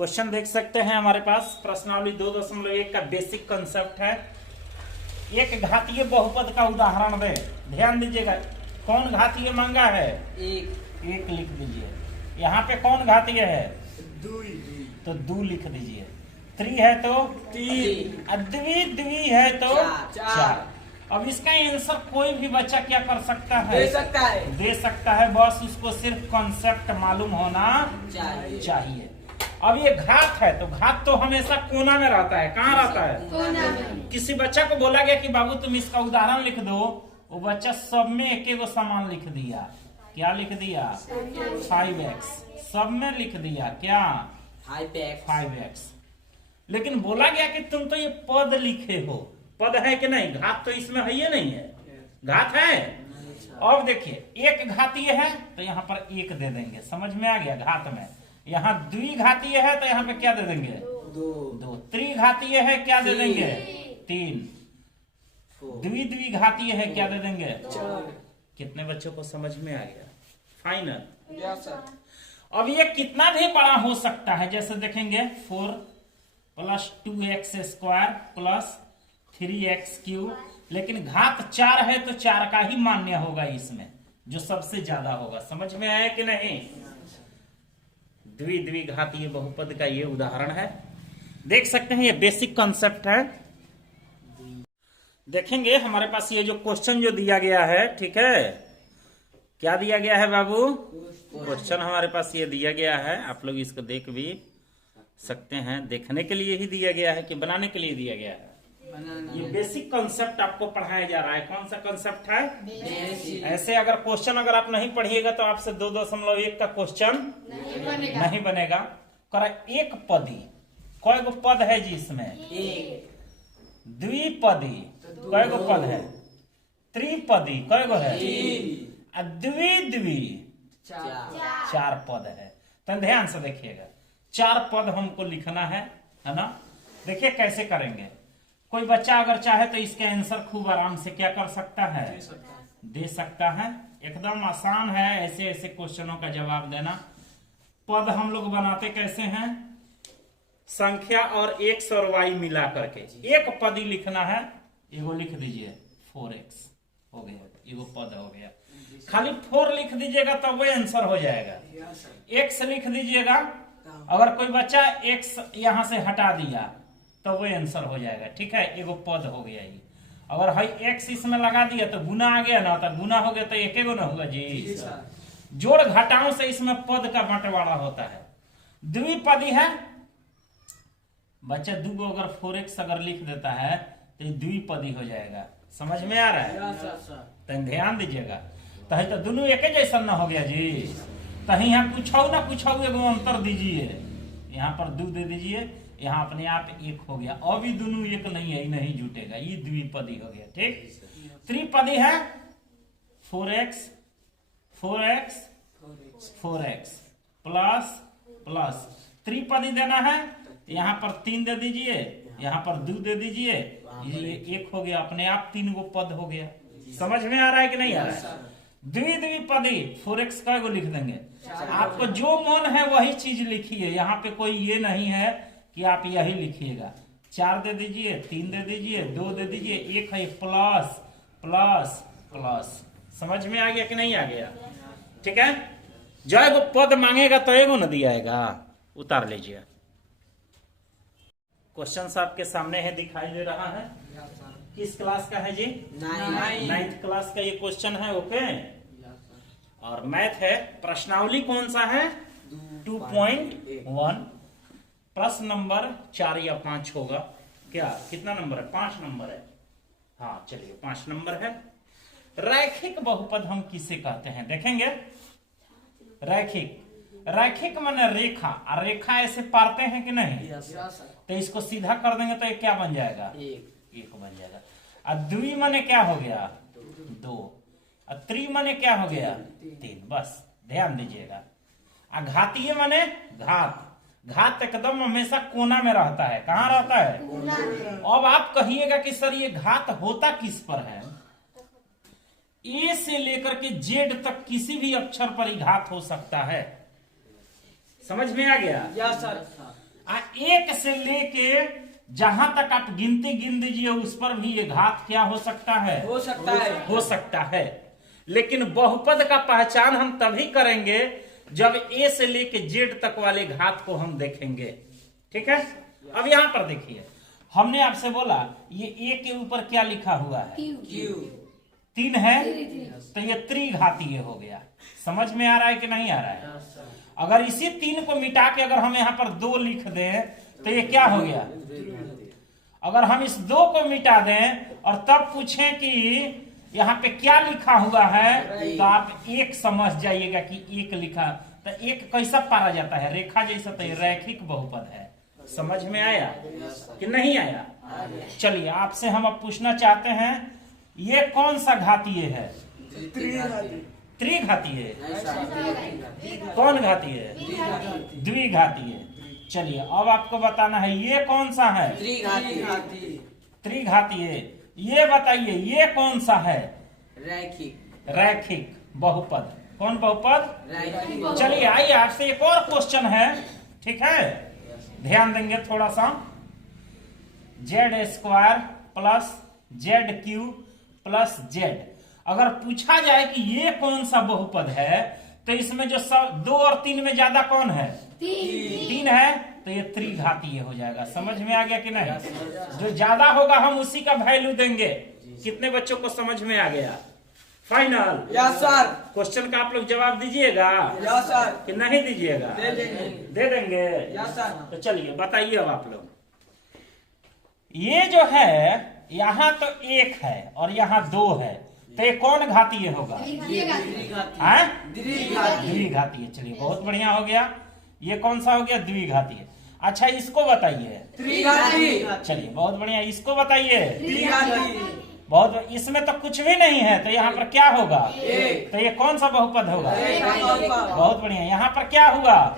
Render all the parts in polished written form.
Question देख सकते हैं हमारे पास प्रश्नावली 2.1 का बेसिक कंसेप्ट है। एक घातीय बहुपद का उदाहरण दे। ध्यान दीजिएगा, कौन घातीय मांगा है? एक लिख दीजिए। यहाँ पे कौन घातीय है? तो दो लिख दीजिए। त्रि है तो तीन, द्वि है तो चार। अब इसका आंसर कोई भी बच्चा क्या कर सकता है? दे सकता है। बस उसको सिर्फ कॉन्सेप्ट मालूम होना चाहिए। अब ये घात है तो घात तो हमेशा कोना में रहता है। कहाँ रहता है? कोना में। किसी बच्चा को बोला गया कि बाबू तुम इसका उदाहरण लिख दो, वो बच्चा सब में एक एक समान लिख दिया। क्या लिख दिया? 5x। सब में लिख दिया क्या? 5x। लेकिन बोला गया कि तुम तो ये पद लिखे हो। पद है कि नहीं? घात तो इसमें है, ये नहीं है? घात है। अब देखिए, एक घातीय है तो यहाँ पर एक दे देंगे। समझ में आ गया? घात में। यहाँ द्विघातीय है तो यहाँ पे क्या दे देंगे? दो। त्रिघातीय है, क्या दे देंगे? 3। द्विघातीय है, क्या दे देंगे? 4। कितने बच्चों को समझ में आ गया? फाइनल। अब ये कितना भी बड़ा हो सकता है। जैसे देखेंगे 4 + 2x² + 3x³। लेकिन घात 4 है तो 4 का ही मान्य होगा इसमें, जो सबसे ज्यादा होगा। समझ में आया कि नहीं? द्विघातीय बहुपद का ये उदाहरण है। देख सकते हैं, ये बेसिक कॉन्सेप्ट है। देखेंगे हमारे पास ये जो क्वेश्चन जो दिया गया है, ठीक है, क्या दिया गया है बाबू? क्वेश्चन हमारे पास ये दिया गया है। आप लोग इसको देख भी सकते हैं। देखने के लिए ही दिया गया है कि बनाने के लिए दिया गया है? ये बेसिक कॉन्सेप्ट आपको पढ़ाया जा रहा है। कौन सा कॉन्सेप्ट है? ऐसे अगर क्वेश्चन अगर आप नहीं पढ़िएगा तो आपसे 2.1 का क्वेश्चन नहीं बनेगा। कर एक पदी, कई गो पद है जी इसमें? द्विपदी कई गो पद है? त्रिपदी कई गो है? द्वि 4 पद है। तो ध्यान से देखिएगा, 4 पद हमको लिखना है ना? देखिए कैसे करेंगे। कोई बच्चा अगर चाहे तो इसके आंसर खूब आराम से क्या कर सकता है? दे सकता है। एकदम आसान है ऐसे ऐसे क्वेश्चनों का जवाब देना। पद हम लोग बनाते कैसे हैं? संख्या और x और y मिला करके एक पद ही लिखना है। एगो लिख दीजिए 4x हो गया, एगो पद हो गया। खाली 4 लिख दीजिएगा तो वो आंसर हो जाएगा। x लिख दीजिएगा। अगर कोई बच्चा x यहां से हटा दिया तो वो आंसर हो जाएगा। ठीक है, एगो पद हो गया ये। अगर हाई x इसमें लगा दिया तो गुना आ गया ना, तो गुना हो गया तो एक गो ना होगा जी। जोड़ घटाओं से इसमें पद का बंटवारा होता है। द्विपदी है, बच्चा 2 गो अगर 4x अगर लिख देता है तो ये द्विपदी हो जाएगा। समझ में आ रहा है? तो ध्यान दीजिएगा। तो दोनों एक जैसा ना हो गया जी। तो यहाँ कुछ ना कुछ एगो अंतर दीजिए। यहाँ पर 2 दे दीजिए, यहाँ अपने आप 1 हो गया। अभी दोनों एक नहीं है, नहीं जुटेगा, ये द्विपदी हो गया। ठीक। त्रिपदी है 4x प्लस त्रिपदी देना है। यहाँ पर 3 दे दीजिए, यहाँ पर 2 दे दीजिए, ये 1 हो गया। अपने आप 3 गो पद हो गया। समझ में आ रहा है कि नहीं आ रहा है? द्विपदी 4x का गो लिख देंगे। आपको जो मन है वही चीज लिखिए। यहाँ पे कोई ये नहीं है कि आप यही लिखिएगा। 4 दे दीजिए, 3 दे दीजिए, 2 दे दीजिए, 1 है प्लस प्लस प्लस। समझ में आ गया कि नहीं आ गया? ठीक है। जो एगो पद मांगेगा तो एगो न दियाएगा। उतार लीजिए। क्वेश्चन आपके सामने है, दिखाई दे रहा है। किस क्लास का है जी? 9th क्लास का ये क्वेश्चन है। ओके। और मैथ है। प्रश्नावली कौन सा है? 2.1। प्रश्न नंबर 4 या 5 होगा। क्या कितना नंबर है? 5 नंबर है। हाँ चलिए, 5 नंबर है। रैखिक बहुपद हम किसे कहते हैं? देखेंगे। रैखिक माने रेखा। और रेखा ऐसे पारते हैं कि नहीं? तो इसको सीधा कर देंगे तो ये क्या बन जाएगा? 1 बन जाएगा। और द्वि माने क्या हो गया? 2। और त्रि माने क्या हो गया? 3। बस ध्यान दीजिएगा। घातीय माने घात एकदम हमेशा कोना में रहता है। कहाँ रहता है? अब आप कहिएगा कि सर ये घात होता किस पर है? ए से लेकर के जेड तक किसी भी अक्षर पर ही घात हो सकता है। समझ में आ गया? या सर। एक से लेके जहां तक आप गिनती गिन दीजिए उस पर भी ये घात क्या हो सकता है? हो सकता है। लेकिन बहुपद का पहचान हम तभी करेंगे जब ए से लेके जेड तक वाले घात को हम देखेंगे। ठीक है, अब यहां पर देखिए, हमने आपसे बोला ये ए के ऊपर क्या लिखा हुआ है? क्यू। 3 है, तो ये त्रिघातीय हो गया। समझ में आ रहा है कि नहीं आ रहा है? अगर इसी 3 को मिटा के अगर हम यहाँ पर 2 लिख दें तो ये क्या हो गया? अगर हम इस 2 को मिटा दें और तब पूछें कि यहाँ पे क्या लिखा हुआ है, तो आप 1 समझ जाइएगा कि 1 लिखा। तो 1 कैसा पारा जाता है? रेखा जैसा। तो ये रैखिक बहुपद है। समझ में आया कि नहीं आया? चलिए, आपसे हम अब पूछना चाहते हैं, ये कौन सा घातीय है? त्रिघातीय। कौन घातीय है? द्विघातीय। चलिए, अब आपको बताना है ये कौन सा है? त्रिघातीय। ये बताइए ये कौन सा है? रैखिक बहुपद। कौन बहुपद? चलिए, आइए आपसे एक और क्वेश्चन है। ठीक है, ध्यान देंगे थोड़ा सा। Z² plus ZQ plus Z, अगर पूछा जाए कि ये कौन सा बहुपद है, तो इसमें जो 2 और 3 में ज्यादा कौन है? 3 है, तो ये त्रिघातीय हो जाएगा। समझ में आ गया कि नहीं? जो ज्यादा होगा हम उसी का वैल्यू देंगे। कितने बच्चों को समझ में आ गया? फाइनल? Yes sir. क्वेश्चन का आप लोग जवाब दीजिएगा? Yes sir. कि नहीं दीजिएगा? दे देंगे। Yes sir. तो चलिए बताइए अब आप लोग, ये जो है यहाँ तो 1 है और यहाँ 2 है, तो ये कौन घातीय होगा? द्विघातीय। चलिए, बहुत बढ़िया हो गया। ये कौन सा हो गया? द्विघातीय। अच्छा, इसको बताइए। त्रिघाती। चलिए, बहुत बढ़िया। इसको बताइए। त्रिघाती। बहुत, इसमें तो कुछ भी नहीं है, तो यहाँ पर क्या होगा? तो ये कौन सा बहुपद होगा? बहुत बढ़िया। यहाँ पर क्या हुआ?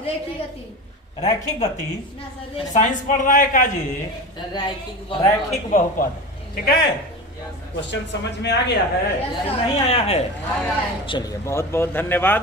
रैखिक गति। साइंस पढ़ रहा है काजी? रैखिक बहुपद। ठीक है, क्वेश्चन समझ में आ गया है कि नहीं आया है? चलिए, बहुत बहुत धन्यवाद।